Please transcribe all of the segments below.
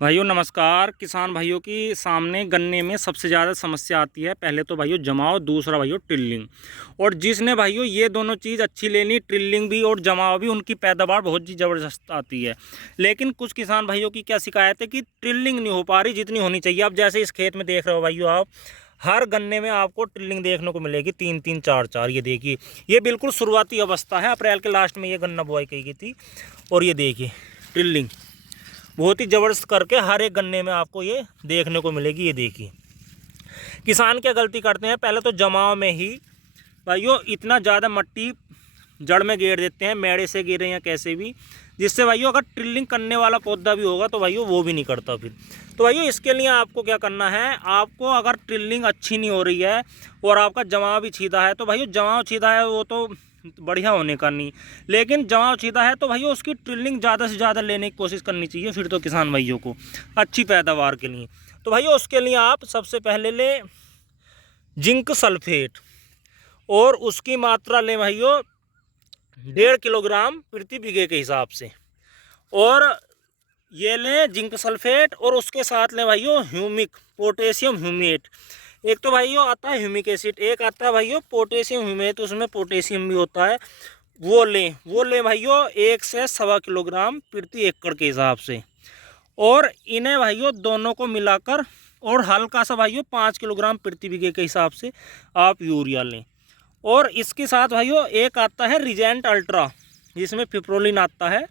भाइयों नमस्कार। किसान भाइयों की सामने गन्ने में सबसे ज़्यादा समस्या आती है। पहले तो भाइयों जमाव, दूसरा भाइयों ट्रिल्लिंग। और जिसने भाइयों ये दोनों चीज़ अच्छी लेनी, ट्रिल्लिंग भी और जमाव भी, उनकी पैदावार बहुत ही ज़बरदस्त आती है। लेकिन कुछ किसान भाइयों की क्या शिकायत है कि ट्रिल्लिंग नहीं हो पा रही जितनी होनी चाहिए। अब जैसे इस खेत में देख रहे हो भाइयों आप, हर गन्ने में आपको ट्रिल्लिंग देखने को मिलेगी, 3-3 4-4। ये देखिए, ये बिल्कुल शुरुआती अवस्था है। अप्रैल के लास्ट में ये गन्ना बुआई की गई थी और ये देखिए ट्रिल्लिंग बहुत ही ज़बरदस्त करके हर एक गन्ने में आपको ये देखने को मिलेगी। ये देखिए किसान क्या गलती करते हैं, पहले तो जमाव में ही भाइयों इतना ज़्यादा मट्टी जड़ में गेर देते हैं, मेड़े से गिरे या कैसे भी, जिससे भाइयों अगर ट्रिल्लिंग करने वाला पौधा भी होगा तो भाइयों वो भी नहीं करता फिर। तो भाइयों इसके लिए आपको क्या करना है, आपको अगर ट्रिल्लिंग अच्छी नहीं हो रही है और आपका जमाव भी छीदा है, तो भाइयों जमाव छीदा है वो तो बढ़िया होने का नहीं, लेकिन जमाव छीदा है तो भाइयों उसकी ट्रिल्लिंग ज़्यादा से ज़्यादा लेने की कोशिश करनी चाहिए फिर तो किसान भाइयों को अच्छी पैदावार के लिए। तो भाइयों उसके लिए आप सबसे पहले लें जिंक सल्फेट, और उसकी मात्रा लें भाइयों 1.5 किलोग्राम प्रति बीघे के हिसाब से। और ये लें जिंक सल्फेट और उसके साथ लें भाइयों ह्यूमिक पोटेशियम ह्यूमेट। एक तो भाइयों आता है ह्यूमिक एसिड, एक आता है भाइयों पोटेशियम ह्यूमेट, उसमें पोटेशियम भी होता है। वो लें भाइयों 1 से 1.25 किलोग्राम प्रति एकड़ के हिसाब से। और इन्हें भाइयों दोनों को मिलाकर और हल्का सा भाइयों 5 किलोग्राम प्रति बीघे के हिसाब से आप यूरिया लें। और इसके साथ भाइयों एक आता है रिजेंट अल्ट्रा, जिसमें फिप्रोलिन आता है,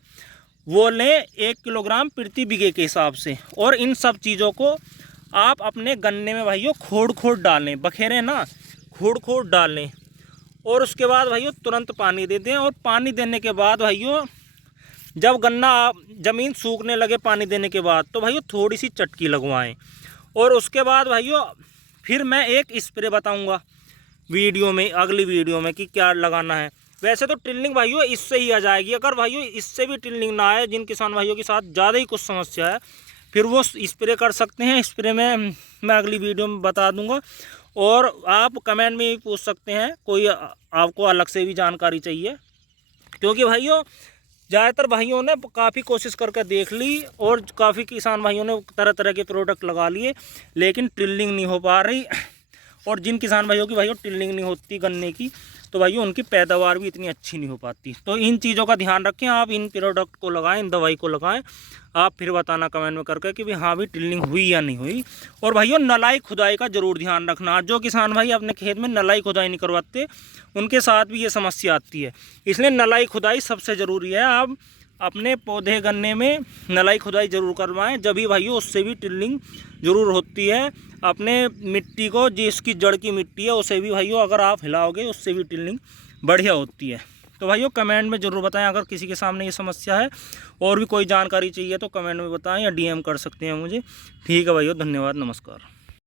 वो लें 1 किलोग्राम प्रति बीघे के हिसाब से। और इन सब चीज़ों को आप अपने गन्ने में भाइयों खोड़ डालें, बखेरें ना, खोड़ डालें। और उसके बाद भाइयों तुरंत पानी दे दें। और पानी देने के बाद भाइयों जब गन्ना ज़मीन सूखने लगे पानी देने के बाद, तो भाइयों थोड़ी सी चटकी लगवाएं। और उसके बाद भाइयों फिर मैं एक स्प्रे बताऊंगा वीडियो में, अगली वीडियो में, कि क्या लगाना है। वैसे तो ट्रिल्लिंग भाइयों इससे ही आ जाएगी। अगर भाइयों इससे भी ट्रिल्लिंग ना आए, जिन किसान भाइयों के साथ ज़्यादा ही कुछ समस्या है, फिर वो स्प्रे कर सकते हैं। स्प्रे में मैं अगली वीडियो में बता दूंगा। और आप कमेंट में भी पूछ सकते हैं, कोई आपको अलग से भी जानकारी चाहिए, क्योंकि भाइयों ज़्यादातर भाइयों ने काफ़ी कोशिश करके देख ली और काफ़ी किसान भाइयों ने तरह तरह के प्रोडक्ट लगा लिए, लेकिन ट्रिल्लिंग नहीं हो पा रही। और जिन किसान भाइयों की भाइयों ट्रिल्लिंग नहीं होती गन्ने की, तो भाइयों उनकी पैदावार भी इतनी अच्छी नहीं हो पाती। तो इन चीज़ों का ध्यान रखें, आप इन प्रोडक्ट को लगाएं, इन दवाई को लगाएं। आप फिर बताना कमेंट में करके कि भाई हाँ भी ट्रिल्लिंग हुई या नहीं हुई। और भाइयों नलाई खुदाई का ज़रूर ध्यान रखना। जो किसान भाई अपने खेत में नलाई खुदाई नहीं करवाते, उनके साथ भी ये समस्या आती है। इसलिए नलाई खुदाई सबसे ज़रूरी है। आप अपने पौधे गन्ने में नलाई खुदाई ज़रूर करवाएं, जब भी भाइयों उससे भी ट्रिल्लिंग ज़रूर होती है। अपने मिट्टी को, जिसकी जड़ की मिट्टी है, उसे भी भाइयों अगर आप हिलाओगे उससे भी ट्रिल्लिंग बढ़िया होती है। तो भाइयों कमेंट में ज़रूर बताएं अगर किसी के सामने ये समस्या है। और भी कोई जानकारी चाहिए तो कमेंट में बताएं या DM कर सकते हैं मुझे। ठीक है भाइयों, धन्यवाद, नमस्कार।